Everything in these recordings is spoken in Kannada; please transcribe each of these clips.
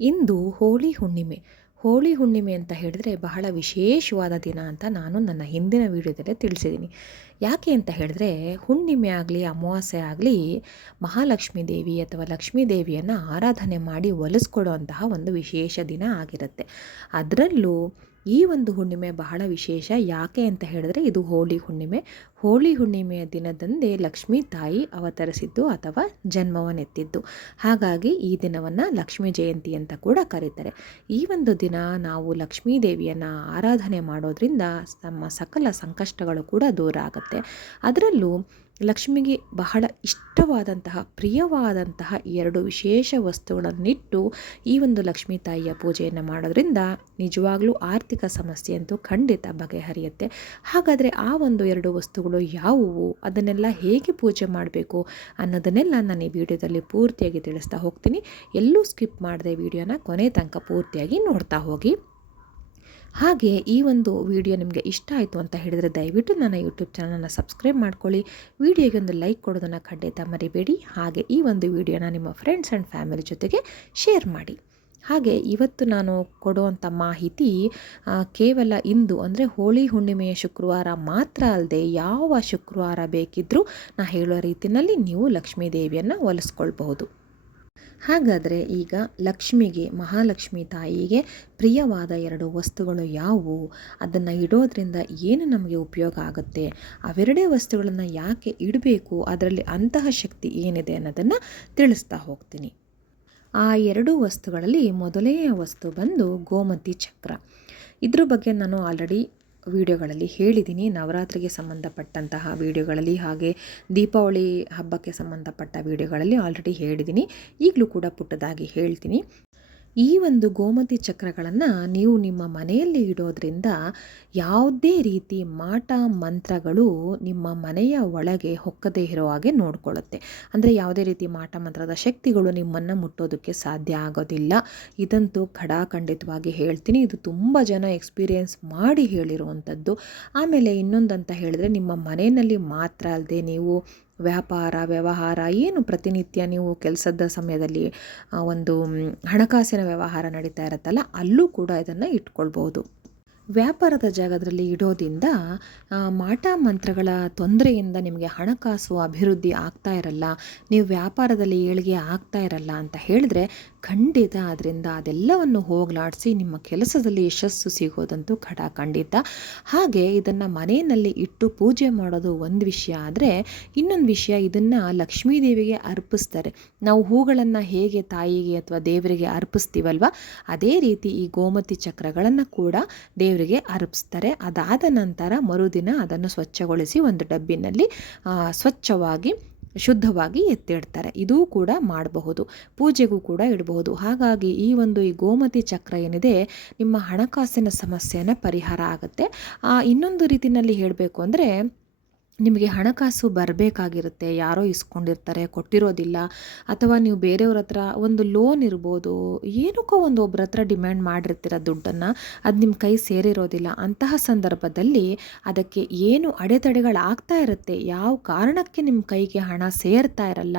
ಇಂದು ಹೋಳಿ ಹುಣ್ಣಿಮೆ. ಹೋಳಿ ಹುಣ್ಣಿಮೆ ಅಂತ ಹೇಳಿದ್ರೆ ಬಹಳ ವಿಶೇಷವಾದ ದಿನ ಅಂತ ನಾನು ನನ್ನ ಹಿಂದಿನ ವಿಡಿಯೋದಲ್ಲೇ ತಿಳಿಸಿದ್ದೀನಿ. ಯಾಕೆ ಅಂತ ಹೇಳಿದ್ರೆ ಹುಣ್ಣಿಮೆ ಆಗಲಿ, ಅಮಾವಾಸ್ಯೆ ಆಗಲಿ ಮಹಾಲಕ್ಷ್ಮೀ ದೇವಿ ಅಥವಾ ಲಕ್ಷ್ಮೀ ದೇವಿಯನ್ನು ಆರಾಧನೆ ಮಾಡಿ ಒಲಿಸ್ಕೊಡುವಂತಹ ಒಂದು ವಿಶೇಷ ದಿನ ಆಗಿರುತ್ತೆ. ಅದರಲ್ಲೂ ಈ ಒಂದು ಹುಣ್ಣಿಮೆ ಬಹಳ ವಿಶೇಷ. ಯಾಕೆ ಅಂತ ಹೇಳಿದ್ರೆ ಇದು ಹೋಳಿ ಹುಣ್ಣಿಮೆ. ಹೋಳಿ ಹುಣ್ಣಿಮೆಯ ದಿನದಂದೇ ಲಕ್ಷ್ಮೀ ತಾಯಿ ಅವತರಿಸಿದ್ದು ಅಥವಾ ಜನ್ಮವನ್ನೆತ್ತಿದ್ದು ಹಾಗಾಗಿ ಈ ದಿನವನ್ನು ಲಕ್ಷ್ಮೀ ಜಯಂತಿ ಅಂತ ಕೂಡ ಕರೀತಾರೆ. ಈ ಒಂದು ದಿನ ನಾವು ಲಕ್ಷ್ಮೀ ದೇವಿಯನ್ನು ಆರಾಧನೆ ಮಾಡೋದ್ರಿಂದ ನಮ್ಮ ಸಕಲ ಸಂಕಷ್ಟಗಳು ಕೂಡ ದೂರ ಆಗುತ್ತೆ. ಅದರಲ್ಲೂ ಲಕ್ಷ್ಮಿಗೆ ಬಹಳ ಇಷ್ಟವಾದಂತಹ, ಪ್ರಿಯವಾದಂತಹ ಎರಡು ವಿಶೇಷ ವಸ್ತುಗಳನ್ನಿಟ್ಟು ಈ ಒಂದು ಲಕ್ಷ್ಮೀ ತಾಯಿಯ ಪೂಜೆಯನ್ನು ಮಾಡೋದ್ರಿಂದ ನಿಜವಾಗ್ಲೂ ಆರ್ಥಿಕ ಸಮಸ್ಯೆ ಅಂತೂ ಖಂಡಿತ ಬಗೆಹರಿಯುತ್ತೆ. ಹಾಗಾದರೆ ಆ ಒಂದು ಎರಡು ವಸ್ತುಗಳು ಯಾವುವು? ಅದನ್ನೆಲ್ಲ ಹೇಗೆ ಪೂಜೆ ಮಾಡಬೇಕು ಅನ್ನೋದನ್ನೆಲ್ಲ ನಾನು ಈ ವಿಡಿಯೋದಲ್ಲಿ ಪೂರ್ತಿಯಾಗಿ ತಿಳಿಸ್ತಾ ಹೋಗ್ತೀನಿ. ಎಲ್ಲೂ ಸ್ಕಿಪ್ ಮಾಡದೆ ವಿಡಿಯೋನ ಕೊನೆ ತನಕ ಪೂರ್ತಿಯಾಗಿ ನೋಡ್ತಾ ಹೋಗಿ. ಹಾಗೆ ಈ ಒಂದು ವಿಡಿಯೋ ನಿಮಗೆ ಇಷ್ಟ ಆಯಿತು ಅಂತ ಹೇಳಿದರೆ ದಯವಿಟ್ಟು ನನ್ನ ಯೂಟ್ಯೂಬ್ ಚಾನಲನ್ನು ಸಬ್ಸ್ಕ್ರೈಬ್ ಮಾಡ್ಕೊಳ್ಳಿ. ವಿಡಿಯೋಗೆ ಒಂದು ಲೈಕ್ ಕೊಡೋದನ್ನು ಖಂಡಿತ ಮರಿಬೇಡಿ. ಹಾಗೆ ಈ ಒಂದು ವಿಡಿಯೋನ ನಿಮ್ಮ ಫ್ರೆಂಡ್ಸ್ ಆ್ಯಂಡ್ ಫ್ಯಾಮಿಲಿ ಜೊತೆಗೆ ಶೇರ್ ಮಾಡಿ. ಹಾಗೆ ಇವತ್ತು ನಾನು ಕೊಡುವಂಥ ಮಾಹಿತಿ ಕೇವಲ ಇಂದು ಅಂದರೆ ಹೋಳಿ ಹುಣ್ಣಿಮೆಯ ಶುಕ್ರವಾರ ಮಾತ್ರ ಅಲ್ಲದೆ ಯಾವ ಶುಕ್ರವಾರ ಬೇಕಿದ್ದರೂ ನಾ ಹೇಳೋ ರೀತಿಯಲ್ಲಿ ನೀವು ಲಕ್ಷ್ಮೀ ದೇವಿಯನ್ನು ಒಲಿಸ್ಕೊಳ್ಬಹುದು ಹಾಗಾದರೆ ಈಗ ಲಕ್ಷ್ಮಿಗೆ, ಮಹಾಲಕ್ಷ್ಮಿ ತಾಯಿಗೆ ಪ್ರಿಯವಾದ ಎರಡು ವಸ್ತುಗಳು ಯಾವುವು? ಅದನ್ನು ಇಡೋದ್ರಿಂದ ಏನು ನಮಗೆ ಉಪಯೋಗ ಆಗುತ್ತೆ? ಅವೆರಡೇ ವಸ್ತುಗಳನ್ನು ಯಾಕೆ ಇಡಬೇಕು? ಅದರಲ್ಲಿ ಅಂತಹ ಶಕ್ತಿ ಏನಿದೆ ಅನ್ನೋದನ್ನು ತಿಳಿಸ್ತಾ ಹೋಗ್ತೀನಿ. ಆ ಎರಡು ವಸ್ತುಗಳಲ್ಲಿ ಮೊದಲನೆಯ ವಸ್ತು ಬಂದು ಗೋಮತಿ ಚಕ್ರ. ಇದ್ರ ಬಗ್ಗೆ ನಾನು ಆಲ್ರೆಡಿ ವಿಡಿಯೋಗಳಲ್ಲಿ ಹೇಳಿದ್ದೀನಿ. ನವರಾತ್ರಿಗೆ ಸಂಬಂಧಪಟ್ಟಂತಹ ವಿಡಿಯೋಗಳಲ್ಲಿ ಹಾಗೆ ದೀಪಾವಳಿ ಹಬ್ಬಕ್ಕೆ ಸಂಬಂಧಪಟ್ಟ ವಿಡಿಯೋಗಳಲ್ಲಿ ಆಲ್ರೆಡಿ ಹೇಳಿದ್ದೀನಿ. ಈಗಲೂ ಕೂಡ ಪುಟ್ಟದಾಗಿ ಹೇಳ್ತೀನಿ. ಈ ಒಂದು ಗೋಮತಿ ಚಕ್ರಗಳನ್ನು ನೀವು ನಿಮ್ಮ ಮನೆಯಲ್ಲಿ ಇಡೋದ್ರಿಂದ ಯಾವುದೇ ರೀತಿ ಮಾಟ, ಮಂತ್ರಗಳು ನಿಮ್ಮ ಮನೆಯ ಒಳಗೆ ಹೊಕ್ಕದೇ ಇರೋ ಹಾಗೆ ನೋಡಿಕೊಳ್ಳುತ್ತೆ. ಅಂದರೆ ಯಾವುದೇ ರೀತಿ ಮಾಟ, ಮಂತ್ರದ ಶಕ್ತಿಗಳು ನಿಮ್ಮನ್ನು ಮುಟ್ಟೋದಕ್ಕೆ ಸಾಧ್ಯ ಆಗೋದಿಲ್ಲ. ಇದಂತೂ ಖಡಾಖಂಡಿತವಾಗಿ ಹೇಳ್ತೀನಿ. ಇದು ತುಂಬ ಜನ ಎಕ್ಸ್ಪೀರಿಯೆನ್ಸ್ ಮಾಡಿ ಹೇಳಿರುವಂಥದ್ದು. ಆಮೇಲೆ ಇನ್ನೊಂದಂತ ಹೇಳಿದ್ರೆ ನಿಮ್ಮ ಮನೆಯಲ್ಲಿ ಮಾತ್ರ ಅಲ್ಲದೆ ನೀವು ವ್ಯಾಪಾರ, ವ್ಯವಹಾರ, ಏನು ಪ್ರತಿನಿತ್ಯ ನೀವು ಕೆಲಸದ ಸಮಯದಲ್ಲಿ ಒಂದು ಹಣಕಾಸಿನ ವ್ಯವಹಾರ ನಡೀತಾ ಇರುತ್ತಲ್ಲ, ಅಲ್ಲೂ ಕೂಡ ಇದನ್ನು ಇಟ್ಕೊಳ್ಬೋದು ವ್ಯಾಪಾರದ ಜಾಗದಲ್ಲಿ ಇಡೋದಿಂದ ಮಾಟ ಮಂತ್ರಗಳ ತೊಂದರೆಯಿಂದ ನಿಮಗೆ ಹಣಕಾಸು ಅಭಿವೃದ್ಧಿ ಆಗ್ತಾ ಇರಲ್ಲ, ನೀವು ವ್ಯಾಪಾರದಲ್ಲಿ ಏಳಿಗೆ ಆಗ್ತಾ ಇರಲ್ಲ ಅಂತ ಹೇಳಿದ್ರೆ ಖಂಡಿತ ಅದರಿಂದ ಅದೆಲ್ಲವನ್ನು ಹೋಗಲಾಡಿಸಿ ನಿಮ್ಮ ಕೆಲಸದಲ್ಲಿ ಯಶಸ್ಸು ಸಿಗೋದಂತೂ ಖಡ ಖಂಡಿತ. ಹಾಗೆ ಇದನ್ನು ಮನೆಯಲ್ಲಿ ಇಟ್ಟು ಪೂಜೆ ಮಾಡೋದು ಒಂದು ವಿಷಯ ಆದರೆ ಇನ್ನೊಂದು ವಿಷಯ ಇದನ್ನು ಲಕ್ಷ್ಮೀದೇವಿಗೆ ಅರ್ಪಿಸ್ತಾರೆ. ನಾವು ಹೂಗಳನ್ನು ಹೇಗೆ ತಾಯಿಗೆ ಅಥವಾ ದೇವರಿಗೆ ಅರ್ಪಿಸ್ತೀವಲ್ವ? ಅದೇ ರೀತಿ ಈ ಗೋಮತಿ ಚಕ್ರಗಳನ್ನು ಕೂಡ ದೇವರಿಗೆ ಅರ್ಪಿಸ್ತಾರೆ. ಅದಾದ ನಂತರ ಮರುದಿನ ಅದನ್ನು ಸ್ವಚ್ಛಗೊಳಿಸಿ ಒಂದು ಡಬ್ಬಿನಲ್ಲಿ ಸ್ವಚ್ಛವಾಗಿ ಶುದ್ಧವಾಗಿ ಎತ್ತಿಡ್ತಾರೆ. ಇದೂ ಕೂಡ ಮಾಡಬಹುದು. ಪೂಜೆಗೂ ಕೂಡ ಇಡಬಹುದು. ಹಾಗಾಗಿ ಈ ಒಂದು ಈ ಗೋಮತಿ ಚಕ್ರ ಏನಿದೆ, ನಿಮ್ಮ ಹಣಕಾಸಿನ ಸಮಸ್ಯೆನ ಪರಿಹಾರ ಆಗುತ್ತೆ. ಇನ್ನೊಂದು ರೀತಿಯಲ್ಲಿ ಹೇಳಬೇಕು ಅಂದರೆ ನಿಮಗೆ ಹಣಕಾಸು ಬರಬೇಕಾಗಿರುತ್ತೆ, ಯಾರೋ ಇಸ್ಕೊಂಡಿರ್ತಾರೆ, ಕೊಟ್ಟಿರೋದಿಲ್ಲ, ಅಥವಾ ನೀವು ಬೇರೆಯವ್ರ ಹತ್ರ ಒಂದು ಲೋನ್ ಇರ್ಬೋದು, ಏನಕ್ಕೋ ಒಂದು ಒಬ್ಬರ ಹತ್ರ ಡಿಮ್ಯಾಂಡ್ ಮಾಡಿರ್ತೀರ ದುಡ್ಡನ್ನು, ಅದು ನಿಮ್ಮ ಕೈ ಸೇರಿರೋದಿಲ್ಲ. ಅಂತಹ ಸಂದರ್ಭದಲ್ಲಿ ಅದಕ್ಕೆ ಏನು ಅಡೆತಡೆಗಳಾಗ್ತಾ ಇರುತ್ತೆ, ಯಾವ ಕಾರಣಕ್ಕೆ ನಿಮ್ಮ ಕೈಗೆ ಹಣ ಸೇರ್ತಾ ಇರಲ್ಲ,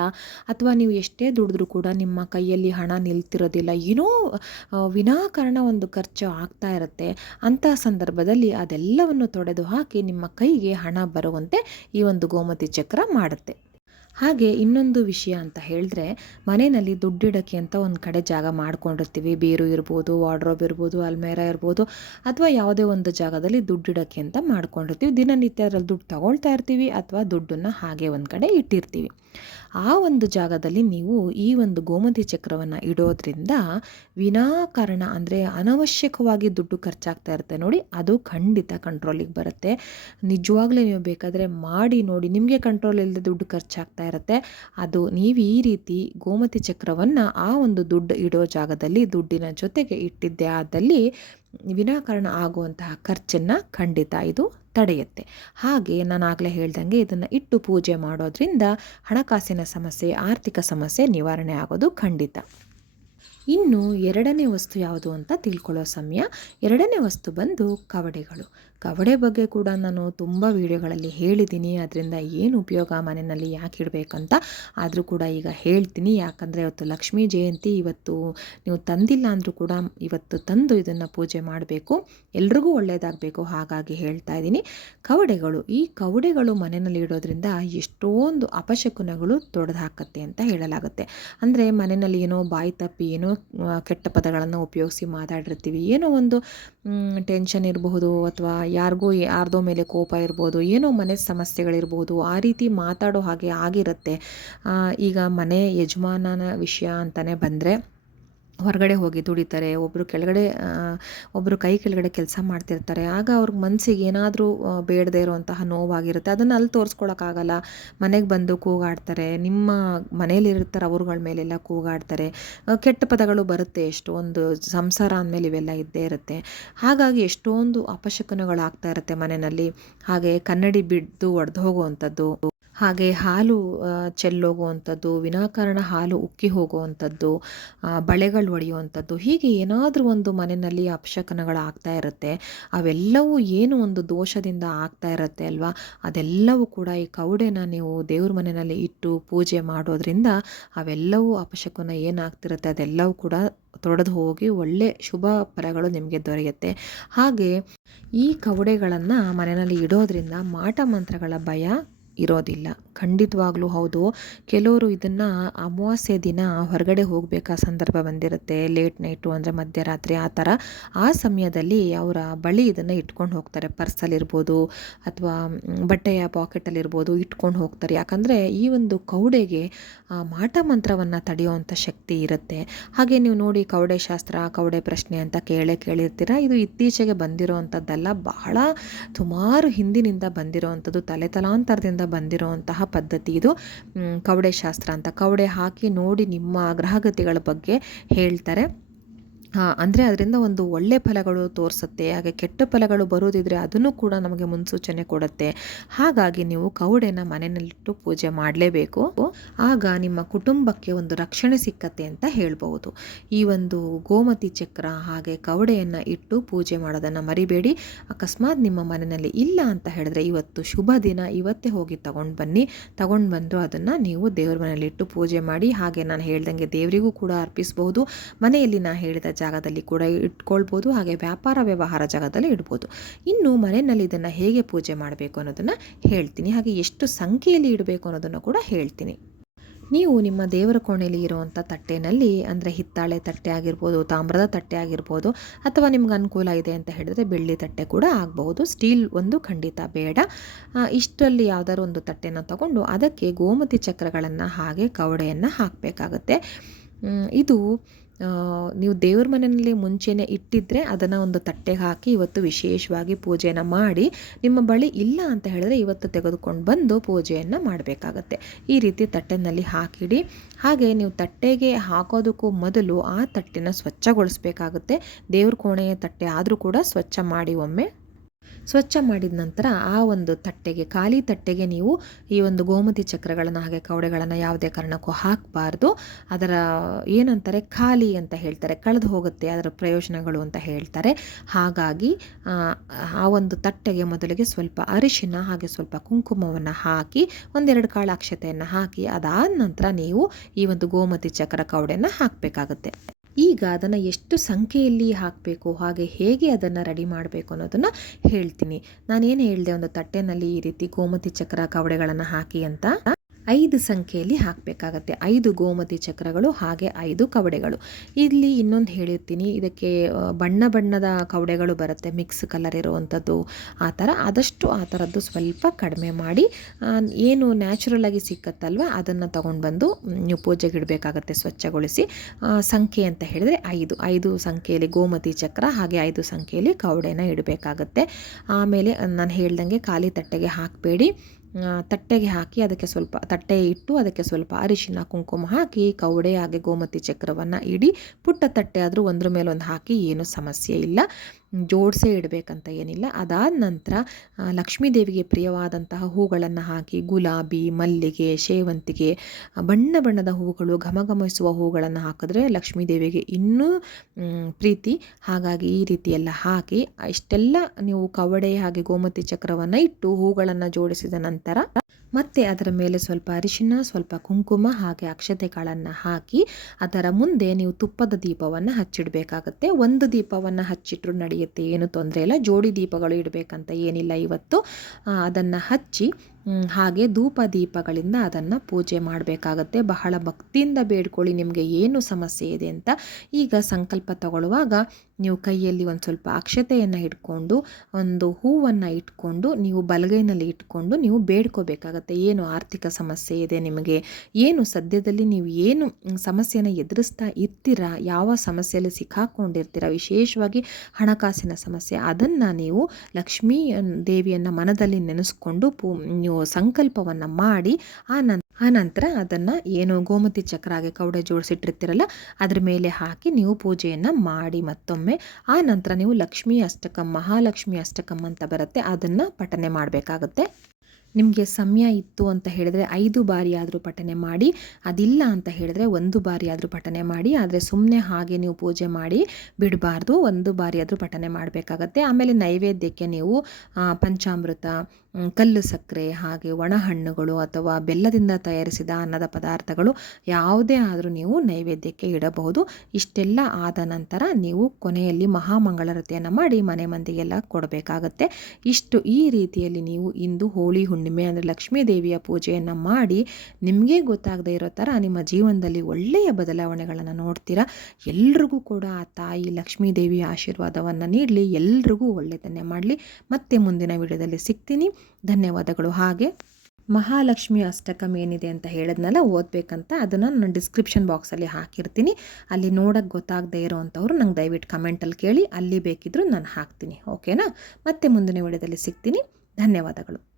ಅಥವಾ ನೀವು ಎಷ್ಟೇ ದುಡಿದ್ರೂ ಕೂಡ ನಿಮ್ಮ ಕೈಯಲ್ಲಿ ಹಣ ನಿಲ್ತಿರೋದಿಲ್ಲ, ಏನೋ ವಿನಾಕಾರಣ ಒಂದು ಖರ್ಚು ಆಗ್ತಾ ಇರುತ್ತೆ, ಅಂತಹ ಸಂದರ್ಭದಲ್ಲಿ ಅದೆಲ್ಲವನ್ನು ತೊಡೆದು ಹಾಕಿ ನಿಮ್ಮ ಕೈಗೆ ಹಣ ಬರುವಂತೆ ಈ ಒಂದು ಗೋಮತಿ ಚಕ್ರ ಮಾಡುತ್ತೆ. ಹಾಗೆ ಇನ್ನೊಂದು ವಿಷಯ ಅಂತ ಹೇಳಿದ್ರೆ, ಮನೆಯಲ್ಲಿ ದುಡ್ಡಿಡೋಕ್ಕೆ ಅಂತ ಒಂದು ಕಡೆ ಜಾಗ ಮಾಡ್ಕೊಂಡಿರ್ತೀವಿ. ಬೀರು ಇರ್ಬೋದು, ವಾರ್ಡ್ರೋಬ್ ಇರ್ಬೋದು, ಅಲ್ಮೇರಾ ಇರ್ಬೋದು, ಅಥವಾ ಯಾವುದೇ ಒಂದು ಜಾಗದಲ್ಲಿ ದುಡ್ಡಿಡೋಕ್ಕೆ ಅಂತ ಮಾಡ್ಕೊಂಡಿರ್ತೀವಿ. ದಿನನಿತ್ಯ ಅದರಲ್ಲಿ ದುಡ್ಡು ತಗೊಳ್ತಾ ಇರ್ತೀವಿ, ಅಥವಾ ದುಡ್ಡನ್ನು ಹಾಗೆ ಒಂದು ಕಡೆ ಇಟ್ಟಿರ್ತೀವಿ. ಆ ಒಂದು ಜಾಗದಲ್ಲಿ ನೀವು ಈ ಒಂದು ಗೋಮತಿ ಚಕ್ರವನ್ನು ಇಡೋದ್ರಿಂದ ವಿನಾಕಾರಣ ಅಂದರೆ ಅನವಶ್ಯಕವಾಗಿ ದುಡ್ಡು ಖರ್ಚಾಗ್ತಾ ಇರುತ್ತೆ ನೋಡಿ, ಅದು ಖಂಡಿತ ಕಂಟ್ರೋಲಿಗೆ ಬರುತ್ತೆ. ನಿಜವಾಗ್ಲೂ ನೀವು ಬೇಕಾದರೆ ಮಾಡಿ ನೋಡಿ, ನಿಮಗೆ ಕಂಟ್ರೋಲ್ ಇಲ್ಲದೆ ದುಡ್ಡು ಖರ್ಚಾಗ್ತಾ ಇರುತ್ತೆ. ಅದು ನೀವು ಈ ರೀತಿ ಗೋಮತಿ ಚಕ್ರವನ್ನು ಆ ಒಂದು ದುಡ್ಡು ಇಡೋ ಜಾಗದಲ್ಲಿ, ದುಡ್ಡಿನ ಜೊತೆಗೆ ಇಟ್ಟಿದ್ದೆ ಆದಲ್ಲಿ ವಿನಾಕಾರಣ ಆಗುವಂತಹ ಖರ್ಚನ್ನು ಖಂಡಿತ ಇದು ತಡೆಯುತ್ತೆ. ಹಾಗೆ ನಾನು ಆಗಲೇ ಹೇಳ್ದಂಗೆ ಇದನ್ನು ಇಟ್ಟು ಪೂಜೆ ಮಾಡೋದ್ರಿಂದ ಹಣಕಾಸಿನ ಸಮಸ್ಯೆ, ಆರ್ಥಿಕ ಸಮಸ್ಯೆ ನಿವಾರಣೆ ಆಗೋದು ಖಂಡಿತ. ಇನ್ನು ಎರಡನೇ ವಸ್ತು ಯಾವುದು ಅಂತ ತಿಳ್ಕೊಳ್ಳೋ ಸಮಯ. ಎರಡನೇ ವಸ್ತು ಬಂದು ಕವಡೆಗಳು. ಕವಡೆ ಬಗ್ಗೆ ಕೂಡ ನಾನು ತುಂಬ ವಿಡಿಯೋಗಳಲ್ಲಿ ಹೇಳಿದ್ದೀನಿ. ಅದರಿಂದ ಏನು ಉಪಯೋಗ ಮನೆಯಲ್ಲಿ ಯಾಕೆ ಇಡಬೇಕಂತ ಆದರೂ ಕೂಡ ಈಗ ಹೇಳ್ತೀನಿ. ಯಾಕಂದರೆ ಇವತ್ತು ಲಕ್ಷ್ಮೀ ಜಯಂತಿ, ಇವತ್ತು ನೀವು ತಂದಿಲ್ಲ ಅಂದರೂ ಕೂಡ ಇವತ್ತು ತಂದು ಇದನ್ನು ಪೂಜೆ ಮಾಡಬೇಕು. ಎಲ್ರಿಗೂ ಒಳ್ಳೆಯದಾಗಬೇಕು ಹಾಗಾಗಿ ಹೇಳ್ತಾ ಇದ್ದೀನಿ. ಕವಡೆಗಳು. ಈ ಕವಡೆಗಳು ಮನೆಯಲ್ಲಿ ಇಡೋದ್ರಿಂದ ಎಷ್ಟೊಂದು ಅಪಶಕುನಗಳು ತೊಡೆದು ಹಾಕತ್ತೆ ಅಂತ ಹೇಳಲಾಗುತ್ತೆ. ಅಂದರೆ ಮನೆಯಲ್ಲಿ ಏನೋ ಬಾಯಿ ತಪ್ಪಿ ಏನೋ ಕೆಟ್ಟ ಪದಗಳನ್ನು ಉಪಯೋಗಿಸಿ ಮಾತಾಡಿರ್ತೀವಿ. ಏನೋ ಒಂದು ಟೆನ್ಷನ್ ಇರಬಹುದು ಅಥವಾ ಯಾರಿಗೋ ಯಾರ್ದೋ ಮೇಲೆ ಕೋಪ ಇರ್ಬೋದು, ಏನೋ ಮನೆ ಸಮಸ್ಯೆಗಳಿರ್ಬೋದು, ಆ ರೀತಿ ಮಾತಾಡೋ ಹಾಗೆ ಆಗಿರುತ್ತೆ. ಈಗ ಮನೆ ಯಜಮಾನನ ವಿಷಯ ಅಂತಲೇ ಬಂದರೆ ಹೊರಗಡೆ ಹೋಗಿ ದುಡಿತಾರೆ ಒಬ್ಬರು ಕೆಳಗಡೆ ಒಬ್ಬರು ಕೈ ಕೆಳಗಡೆ ಕೆಲಸ ಮಾಡ್ತಿರ್ತಾರೆ. ಆಗ ಅವ್ರಿಗೆ ಮನಸ್ಸಿಗೆ ಏನಾದರೂ ಬೇಡದೇ ಇರುವಂತಹ ನೋವಾಗಿರುತ್ತೆ. ಅದನ್ನು ಅಲ್ಲಿ ತೋರಿಸ್ಕೊಳಕ್ಕಾಗಲ್ಲ. ಮನೆಗೆ ಬಂದು ಕೂಗಾಡ್ತಾರೆ. ನಿಮ್ಮ ಮನೇಲಿರ್ತಾರೆ ಅವ್ರಗಳ ಮೇಲೆಲ್ಲ ಕೂಗಾಡ್ತಾರೆ. ಕೆಟ್ಟ ಪದಗಳು ಬರುತ್ತೆ ಎಷ್ಟೊಂದು ಸಂಸಾರ ಅಂದಮೇಲೆ ಇವೆಲ್ಲ ಇದ್ದೇ ಇರುತ್ತೆ. ಹಾಗಾಗಿ ಎಷ್ಟೊಂದು ಅಪಶಕುನಗಳಾಗ್ತಾ ಇರುತ್ತೆ ಮನೆಯಲ್ಲಿ ಹಾಗೆ ಕನ್ನಡಿ ಬಿದ್ದು ಒಡೆದು ಹೋಗುವಂಥದ್ದು. ಹಾಗೆ ಹಾಲು ಚೆಲ್ಲೋಗುವಂಥದ್ದು, ವಿನಾಕಾರಣ ಹಾಲು ಉಕ್ಕಿ ಹೋಗುವಂಥದ್ದು ಬಳೆಗಳು ಒಡೆಯುವಂಥದ್ದು, ಹೀಗೆ ಏನಾದರೂ ಒಂದು ಮನೆಯಲ್ಲಿ ಅಪಶಕನಗಳಾಗ್ತಾ ಇರುತ್ತೆ. ಅವೆಲ್ಲವೂ ಏನು ಒಂದು ದೋಷದಿಂದ ಆಗ್ತಾ ಇರುತ್ತೆ ಅಲ್ವಾ? ಅದೆಲ್ಲವೂ ಕೂಡ ಈ ಕೌಡೆನ ನೀವು ದೇವ್ರ ಮನೆಯಲ್ಲಿ ಇಟ್ಟು ಪೂಜೆ ಮಾಡೋದ್ರಿಂದ ಅವೆಲ್ಲವೂ ಅಪಶಕುನ ಏನಾಗ್ತಿರುತ್ತೆ? ಅದೆಲ್ಲವೂ ಕೂಡ ತೊಡೆದು ಹೋಗಿ ಒಳ್ಳೆ ಶುಭ ಫಲಗಳು ನಿಮಗೆ ದೊರೆಯುತ್ತೆ. ಹಾಗೆ ಈ ಕವಡೆಗಳನ್ನು ಮನೆಯಲ್ಲಿ ಇಡೋದ್ರಿಂದ ಮಾಟ ಮಂತ್ರಗಳ ಭಯ ಇರೋದಿಲ್ಲ. ಖಂಡಿತವಾಗ್ಲೂ ಹೌದು. ಕೆಲವರು ಇದನ್ನು ಅಮಾವಾಸ್ಯೆ ದಿನ ಹೊರಗಡೆ ಹೋಗಬೇಕಾ ಸಂದರ್ಭ ಬಂದಿರುತ್ತೆ. ಲೇಟ್ ನೈಟು ಅಂದರೆ ಮಧ್ಯರಾತ್ರಿ ಆ ಥರ. ಆ ಸಮಯದಲ್ಲಿ ಅವರ ಬಳಿ ಇದನ್ನು ಇಟ್ಕೊಂಡು ಹೋಗ್ತಾರೆ. ಪರ್ಸಲ್ಲಿರ್ಬೋದು ಅಥವಾ ಬಟ್ಟೆಯ ಪಾಕೆಟಲ್ಲಿರ್ಬೋದು ಇಟ್ಕೊಂಡು ಹೋಗ್ತಾರೆ. ಯಾಕಂದರೆ ಈ ಒಂದು ಕೌಡೆಗೆ ಮಾಟ ಮಂತ್ರವನ್ನು ತಡೆಯುವಂಥ ಶಕ್ತಿ ಇರುತ್ತೆ. ಹಾಗೆ ನೀವು ನೋಡಿ ಕೌಡೆ ಶಾಸ್ತ್ರ, ಕೌಡೆ ಪ್ರಶ್ನೆ ಅಂತ ಕೇಳೇ ಕೇಳಿರ್ತೀರ? ಇದು ಇತ್ತೀಚೆಗೆ ಬಂದಿರೋವಂಥದ್ದಲ್ಲ ಬಹಳ ಸುಮಾರು ಹಿಂದಿನಿಂದ ಬಂದಿರೋವಂಥದ್ದು ತಲೆ ತಲಾಂತರದಿಂದ ಪದ್ಧತಿ ಇದು. ಕವಡೆ ಶಾಸ್ತ್ರ ಅಂತ. ಕವಡೆ ಹಾಕಿ ನೋಡಿ ನಿಮ್ಮ ಗ್ರಹಗತಿಗಳ ಬಗ್ಗೆ ಹೇಳ್ತಾರೆ. ಅಂದರೆ ಅದರಿಂದ ಒಂದು ಒಳ್ಳೆ ಫಲಗಳು ತೋರಿಸುತ್ತೆ, ಹಾಗೆ ಕೆಟ್ಟ ಫಲಗಳು ಬರೋದಿದ್ರೆ ಅದನ್ನು ಕೂಡ ನಮಗೆ ಮುನ್ಸೂಚನೆ ಕೊಡುತ್ತೆ. ಹಾಗಾಗಿ ನೀವು ಕವಡೆನ ಮನೆಯಲ್ಲಿಟ್ಟು ಪೂಜೆ ಮಾಡಲೇಬೇಕು. ಆಗ ನಿಮ್ಮ ಕುಟುಂಬಕ್ಕೆ ಒಂದು ರಕ್ಷಣೆ ಸಿಕ್ಕತ್ತೆ ಅಂತ ಹೇಳ್ಬೋದು ಈ ಒಂದು ಗೋಮತಿ ಚಕ್ರ ಹಾಗೆ ಕವಡೆಯನ್ನು ಇಟ್ಟು ಪೂಜೆ ಮಾಡೋದನ್ನು ಮರಿಬೇಡಿ. ಅಕಸ್ಮಾತ್ ನಿಮ್ಮ ಮನೆಯಲ್ಲಿ ಇಲ್ಲ ಅಂತ ಹೇಳಿದ್ರೆ ಇವತ್ತು ಶುಭ ದಿನ, ಇವತ್ತೇ ಹೋಗಿ ತಗೊಂಡು ಬನ್ನಿ. ತಗೊಂಡು ಬಂದು ಅದನ್ನು ನೀವು ದೇವ್ರ ಮನೆಯಲ್ಲಿಟ್ಟು ಪೂಜೆ ಮಾಡಿ. ಹಾಗೆ ನಾನು ಹೇಳ್ದಂಗೆ ದೇವರಿಗೂ ಕೂಡ ಅರ್ಪಿಸಬಹುದು. ಮನೆಯಲ್ಲಿ ನಾನು ಹೇಳಿದ ಜಾಗದಲ್ಲಿ ಕೂಡ ಇಟ್ಕೊಳ್ಬೋದು, ಹಾಗೆ ವ್ಯಾಪಾರ ವ್ಯವಹಾರ ಜಾಗದಲ್ಲಿ ಇಡ್ಬೋದು. ಇನ್ನು ಮನೆಯಲ್ಲಿ ಇದನ್ನು ಹೇಗೆ ಪೂಜೆ ಮಾಡಬೇಕು ಅನ್ನೋದನ್ನು ಹೇಳ್ತೀನಿ. ಹಾಗೆ ಎಷ್ಟು ಸಂಖ್ಯೆಯಲ್ಲಿ ಇಡಬೇಕು ಅನ್ನೋದನ್ನು ಕೂಡ ಹೇಳ್ತೀನಿ. ನೀವು ನಿಮ್ಮ ದೇವರ ಕೋಣೆಯಲ್ಲಿ ಇರುವಂಥ ತಟ್ಟೆನಲ್ಲಿ, ಅಂದರೆ ಹಿತ್ತಾಳೆ ತಟ್ಟೆ ಆಗಿರ್ಬೋದು, ತಾಮ್ರದ ತಟ್ಟೆ ಆಗಿರ್ಬೋದು, ಅಥವಾ ನಿಮ್ಗೆ ಅನುಕೂಲ ಇದೆ ಅಂತ ಹೇಳಿದ್ರೆ ಬೆಳ್ಳಿ ತಟ್ಟೆ ಕೂಡ ಆಗಬಹುದು. ಸ್ಟೀಲ್ ಒಂದು ಖಂಡಿತ ಬೇಡ. ಇಷ್ಟರಲ್ಲಿ ಯಾವುದಾದ್ರು ಒಂದು ತಟ್ಟೆನ ತಗೊಂಡು ಅದಕ್ಕೆ ಗೋಮತಿ ಚಕ್ರಗಳನ್ನು ಹಾಗೆ ಕವಡೆಯನ್ನು ಹಾಕಬೇಕಾಗತ್ತೆ. ಇದು ನೀವು ದೇವ್ರ ಮನೆಯಲ್ಲಿ ಮುಂಚೆನೇ ಇಟ್ಟಿದ್ದರೆ ಅದನ್ನು ಒಂದು ತಟ್ಟೆಗೆ ಹಾಕಿ ಇವತ್ತು ವಿಶೇಷವಾಗಿ ಪೂಜೆಯನ್ನು ಮಾಡಿ ನಿಮ್ಮ ಬಳಿ ಇಲ್ಲ ಅಂತ ಹೇಳಿದ್ರೆ ಇವತ್ತು ತೆಗೆದುಕೊಂಡು ಬಂದು ಪೂಜೆಯನ್ನು ಮಾಡಬೇಕಾಗತ್ತೆ. ಈ ರೀತಿ ತಟ್ಟೆನಲ್ಲಿ ಹಾಕಿಡಿ. ಹಾಗೆ ನೀವು ತಟ್ಟೆಗೆ ಹಾಕೋದಕ್ಕೂ ಮೊದಲು ಆ ತಟ್ಟೆನ ಸ್ವಚ್ಛಗೊಳಿಸ್ಬೇಕಾಗುತ್ತೆ. ದೇವ್ರ ಕೋಣೆಯ ತಟ್ಟೆ ಆದರೂ ಕೂಡ ಸ್ವಚ್ಛ ಮಾಡಿ ಒಮ್ಮೆ ಸ್ವಚ್ಛ ಮಾಡಿದ ನಂತರ ಆ ಒಂದು ತಟ್ಟೆಗೆ, ಖಾಲಿ ತಟ್ಟೆಗೆ ನೀವು ಈ ಒಂದು ಗೋಮತಿ ಚಕ್ರಗಳನ್ನು ಹಾಗೆ ಕವಡೆಗಳನ್ನು ಯಾವುದೇ ಕಾರಣಕ್ಕೂ ಹಾಕಬಾರ್ದು. ಅದರ ಏನಂತಾರೆ? ಖಾಲಿ ಅಂತ ಹೇಳ್ತಾರೆ. ಕಳೆದು ಹೋಗುತ್ತೆ ಅದರ ಪ್ರಯೋಜನಗಳು ಅಂತ ಹೇಳ್ತಾರೆ. ಹಾಗಾಗಿ, ಆ ಒಂದು ತಟ್ಟೆಗೆ ಮೊದಲಿಗೆ ಸ್ವಲ್ಪ ಅರಿಶಿನ, ಹಾಗೆ ಸ್ವಲ್ಪ ಕುಂಕುಮವನ್ನು ಹಾಕಿ, ಒಂದೆರಡು ಕಾಳು ಅಕ್ಷತೆಯನ್ನು ಹಾಕಿ, ಅದಾದ ನಂತರ ನೀವು ಈ ಒಂದು ಗೋಮತಿ ಚಕ್ರ ಕವಡೆಯನ್ನು ಹಾಕಬೇಕಾಗುತ್ತೆ. ಈಗ ಅದನ್ನು ಎಷ್ಟು ಸಂಖ್ಯೆಯಲ್ಲಿ ಹಾಕಬೇಕು, ಹಾಗೆ ಹೇಗೆ ಅದನ್ನು ರೆಡಿ ಮಾಡಬೇಕು ಅನ್ನೋದನ್ನು ಹೇಳ್ತೀನಿ. ನಾನೇನು ಹೇಳಿದೆ, ಒಂದು ತಟ್ಟೆನಲ್ಲಿ ಈ ರೀತಿ ಗೋಮತಿ ಚಕ್ರ, ಕವಡೆಗಳನ್ನು ಹಾಕಿ ಅಂತ. ಐದು ಸಂಖ್ಯೆಯಲ್ಲಿ ಹಾಕಬೇಕಾಗತ್ತೆ. ಐದು ಗೋಮತಿ ಚಕ್ರಗಳು, ಹಾಗೆ ಐದು ಕವಡೆಗಳು. ಇಲ್ಲಿ ಇನ್ನೊಂದು ಹೇಳಿರ್ತೀನಿ. ಇದಕ್ಕೆ ಬಣ್ಣ ಬಣ್ಣದ ಕವಡೆಗಳು ಬರುತ್ತೆ. ಮಿಕ್ಸ್ ಕಲರ್ ಇರುವಂಥದ್ದು ಆ ಥರ. ಆದಷ್ಟು ಆ ಥರದ್ದು ಸ್ವಲ್ಪ ಕಡಿಮೆ ಮಾಡಿ ಏನು ನ್ಯಾಚುರಲ್ ಆಗಿ ಸಿಕ್ಕತ್ತಲ್ವ, ಅದನ್ನು ತೊಗೊಂಡು ಬಂದು ನೀವು ಪೂಜೆಗೆ ಇಡಬೇಕಾಗತ್ತೆ ಸ್ವಚ್ಛಗೊಳಿಸಿ. ಸಂಖ್ಯೆ ಅಂತ ಹೇಳಿದರೆ ಐದು. ಐದು ಸಂಖ್ಯೆಯಲ್ಲಿ ಗೋಮತಿ ಚಕ್ರ, ಹಾಗೆ ಐದು ಸಂಖ್ಯೆಯಲ್ಲಿ ಕವಡೆನ ಇಡಬೇಕಾಗತ್ತೆ. ಆಮೇಲೆ, ನಾನು ಹೇಳ್ದಂಗೆ ಖಾಲಿ ತಟ್ಟೆಗೆ ಹಾಕಬೇಡಿ. ತಟ್ಟೆಗೆ ಹಾಕಿ ಅದಕ್ಕೆ ಸ್ವಲ್ಪ ತಟ್ಟೆ ಇಟ್ಟು ಅದಕ್ಕೆ ಸ್ವಲ್ಪ ಅರಿಶಿನ, ಕುಂಕುಮ ಹಾಕಿ ಕವಡೆ ಹಾಗೆ ಗೋಮತಿ ಚಕ್ರವನ್ನು ಇಡಿ, ಪುಟ್ಟ ತಟ್ಟೆ ಆದರೂ ಒಂದ್ರ ಮೇಲೊಂದು ಹಾಕಿ ಏನೂ ಸಮಸ್ಯೆ ಇಲ್ಲ. ಜೋಡಿಸೇ ಇಡಬೇಕಂತ ಏನಿಲ್ಲ. ಅದಾದ ನಂತರ ಲಕ್ಷ್ಮೀ ದೇವಿಗೆ ಪ್ರಿಯವಾದಂತಹ ಹೂಗಳನ್ನು ಹಾಕಿ, ಗುಲಾಬಿ, ಮಲ್ಲಿಗೆ ಸೇವಂತಿಗೆ ಬಣ್ಣ ಬಣ್ಣದ ಹೂಗಳು, ಘಮಘಮಿಸುವ ಹೂಗಳನ್ನು ಹಾಕಿದ್ರೆ ಲಕ್ಷ್ಮೀ ದೇವಿಗೆ ಇನ್ನೂ ಪ್ರೀತಿ. ಹಾಗಾಗಿ ಈ ರೀತಿ ಎಲ್ಲ ಹಾಕಿ, ಇಷ್ಟೆಲ್ಲ ನೀವು ಕವಡೆ ಹಾಗೆ ಗೋಮತಿ ಚಕ್ರವನ್ನು ಇಟ್ಟು ಹೂಗಳನ್ನು ಜೋಡಿಸಿದ ನಂತರ ಮತ್ತೆ ಅದರ ಮೇಲೆ ಸ್ವಲ್ಪ ಅರಿಶಿನ, ಸ್ವಲ್ಪ ಕುಂಕುಮ ಹಾಗೆ ಅಕ್ಷತೆಗಳನ್ನು ಹಾಕಿ ಅದರ ಮುಂದೆ ನೀವು ತುಪ್ಪದ ದೀಪವನ್ನು ಹಚ್ಚಿಡಬೇಕಾಗತ್ತೆ. ಒಂದು ದೀಪವನ್ನು ಹಚ್ಚಿಟ್ರು ನಡೆಯುತ್ತೆ. ಏನು ತೊಂದರೆ ಇಲ್ಲ. ಜೋಡಿ ದೀಪಗಳು ಇಡಬೇಕಂತ ಏನಿಲ್ಲ ಇವತ್ತು. ಅದನ್ನು ಹಚ್ಚಿ ಹಾಗೆ ಧೂಪ ದೀಪಗಳಿಂದ ಅದನ್ನು ಪೂಜೆ ಮಾಡಬೇಕಾಗತ್ತೆ. ಬಹಳ ಭಕ್ತಿಯಿಂದ ಬೇಡ್ಕೊಳ್ಳಿ, ನಿಮಗೆ ಏನು ಸಮಸ್ಯೆ ಇದೆ ಅಂತ. ಈಗ ಸಂಕಲ್ಪ ತಗೊಳ್ಳುವಾಗ ನೀವು ಕೈಯಲ್ಲಿ ಒಂದು ಸ್ವಲ್ಪ ಅಕ್ಷತೆಯನ್ನು ಇಟ್ಕೊಂಡು, ಒಂದು ಹೂವನ್ನು ಇಟ್ಕೊಂಡು, ನೀವು ಬಲಗೈನಲ್ಲಿ ಇಟ್ಕೊಂಡು ನೀವು ಬೇಡ್ಕೋಬೇಕಾಗತ್ತೆ. ಏನು ಆರ್ಥಿಕ ಸಮಸ್ಯೆ ಇದೆ ನಿಮಗೆ? ಏನು ಸದ್ಯದಲ್ಲಿ ನೀವು ಏನು ಸಮಸ್ಯೆನ ಎದುರಿಸ್ತಾ ಇರ್ತೀರಾ? ಯಾವ ಸಮಸ್ಯೆಯಲ್ಲಿ ಸಿಕ್ಕಾಕೊಂಡಿರ್ತೀರ? ವಿಶೇಷವಾಗಿ ಹಣಕಾಸಿನ ಸಮಸ್ಯೆ. ಅದನ್ನು ನೀವು ಲಕ್ಷ್ಮೀ ದೇವಿಯನ್ನು ಮನದಲ್ಲಿ ನೆನೆಸ್ಕೊಂಡು ಪೂ ಸಂಕಲ್ಪವನ್ನು ಮಾಡಿ ಆ ನಂತರ ಆ ನಂತರ ಅದನ್ನು ಏನು ಗೋಮತಿ ಚಕ್ರಾಗೆ ಕೌಡೆ ಜೋಡಿಸಿಟ್ಟಿರ್ತೀರಲ್ಲ ಅದ್ರ ಮೇಲೆ ಹಾಕಿ ನೀವು ಪೂಜೆಯನ್ನು ಮಾಡಿ ಮತ್ತೊಮ್ಮೆ ಆ ನಂತರ ನೀವು ಲಕ್ಷ್ಮೀ ಅಷ್ಟಕಂ, ಮಹಾಲಕ್ಷ್ಮಿ ಅಷ್ಟಕಂ ಅಂತ ಬರುತ್ತೆ ಅದನ್ನು ಪಠನೆ ಮಾಡಬೇಕಾಗುತ್ತೆ. ನಿಮಗೆ ಸಮಯ ಇತ್ತು ಅಂತ ಹೇಳಿದ್ರೆ ಐದು ಬಾರಿ ಆದರೂ ಪಠನೆ ಮಾಡಿ, ಅದಿಲ್ಲ ಅಂತ ಹೇಳಿದ್ರೆ ಒಂದು ಬಾರಿ ಆದರೂ ಪಠನೆ ಮಾಡಿ, ಆದರೆ ಸುಮ್ಮನೆ ಹಾಗೆ ನೀವು ಪೂಜೆ ಮಾಡಿ ಬಿಡಬಾರ್ದು, ಒಂದು ಬಾರಿ ಆದರೂ ಪಠನೆ ಮಾಡಬೇಕಾಗತ್ತೆ. ಆಮೇಲೆ ನೈವೇದ್ಯಕ್ಕೆ ನೀವು ಪಂಚಾಮೃತ ಕಲ್ಲು ಸಕ್ಕರೆ ಹಾಗೆ ಒಣಹಣ್ಣುಗಳು ಅಥವಾ ಬೆಲ್ಲದಿಂದ ತಯಾರಿಸಿದ ಅನ್ನದ ಪದಾರ್ಥಗಳು ಯಾವುದೇ ಆದರೂ ನೀವು ನೈವೇದ್ಯಕ್ಕೆ ಇಡಬಹುದು. ಇಷ್ಟೆಲ್ಲ ಆದ ನಂತರ ನೀವು ಕೊನೆಯಲ್ಲಿ ಮಹಾಮಂಗಳರತೆಯನ್ನು ಮಾಡಿ ಮನೆ ಮಂದಿಗೆಲ್ಲ ಕೊಡಬೇಕಾಗತ್ತೆ. ಇಷ್ಟು ಈ ರೀತಿಯಲ್ಲಿ ನೀವು ಇಂದು ಹೋಳಿ ಹುಣ್ಣಿಮೆ ಅಂದರೆ ಲಕ್ಷ್ಮೀ ದೇವಿಯ ಪೂಜೆಯನ್ನು ಮಾಡಿ ನಿಮಗೆ ಗೊತ್ತಾಗದೇ ಇರೋ ಥರ ನಿಮ್ಮ ಜೀವನದಲ್ಲಿ ಒಳ್ಳೆಯ ಬದಲಾವಣೆಗಳನ್ನು ನೋಡ್ತೀರಾ. ಎಲ್ರಿಗೂ ಕೂಡ ಆ ತಾಯಿ ಲಕ್ಷ್ಮೀ ದೇವಿಯ ಆಶೀರ್ವಾದವನ್ನು ನೀಡಲಿ. ಎಲ್ರಿಗೂ ಒಳ್ಳೆಯದನ್ನೇ ಮಾಡಲಿ. ಮತ್ತೆ ಮುಂದಿನ ವಿಡಿಯೋದಲ್ಲಿ ಸಿಗ್ತೀನಿ. ಧನ್ಯವಾದಗಳು. ಹಾಗೆ ಮಹಾಲಕ್ಷ್ಮಿ ಅಷ್ಟಕಂ ಏನಿದೆ ಅಂತ ಹೇಳಿದ್ನಲ್ಲ, ಓದಬೇಕಂತ ಅದನ್ನು ನಾನು ಡಿಸ್ಕ್ರಿಪ್ಷನ್ ಬಾಕ್ಸಲ್ಲಿ ಹಾಕಿರ್ತೀನಿ. ಅಲ್ಲಿ ನೋಡೋಕ್ಕೆ ಗೊತ್ತಾಗದೇ ಇರೋವಂಥವ್ರು ನಂಗೆ ದಯವಿಟ್ಟು ಕಮೆಂಟಲ್ಲಿ ಕೇಳಿ, ಅಲ್ಲಿ ಬೇಕಿದ್ದರೂ ನಾನು ಹಾಕ್ತೀನಿ. ಓಕೆನಾ ಮತ್ತೆ ಮುಂದಿನ ವಿಡಿಯೋದಲ್ಲಿ ಸಿಗ್ತೀನಿ. ಧನ್ಯವಾದಗಳು.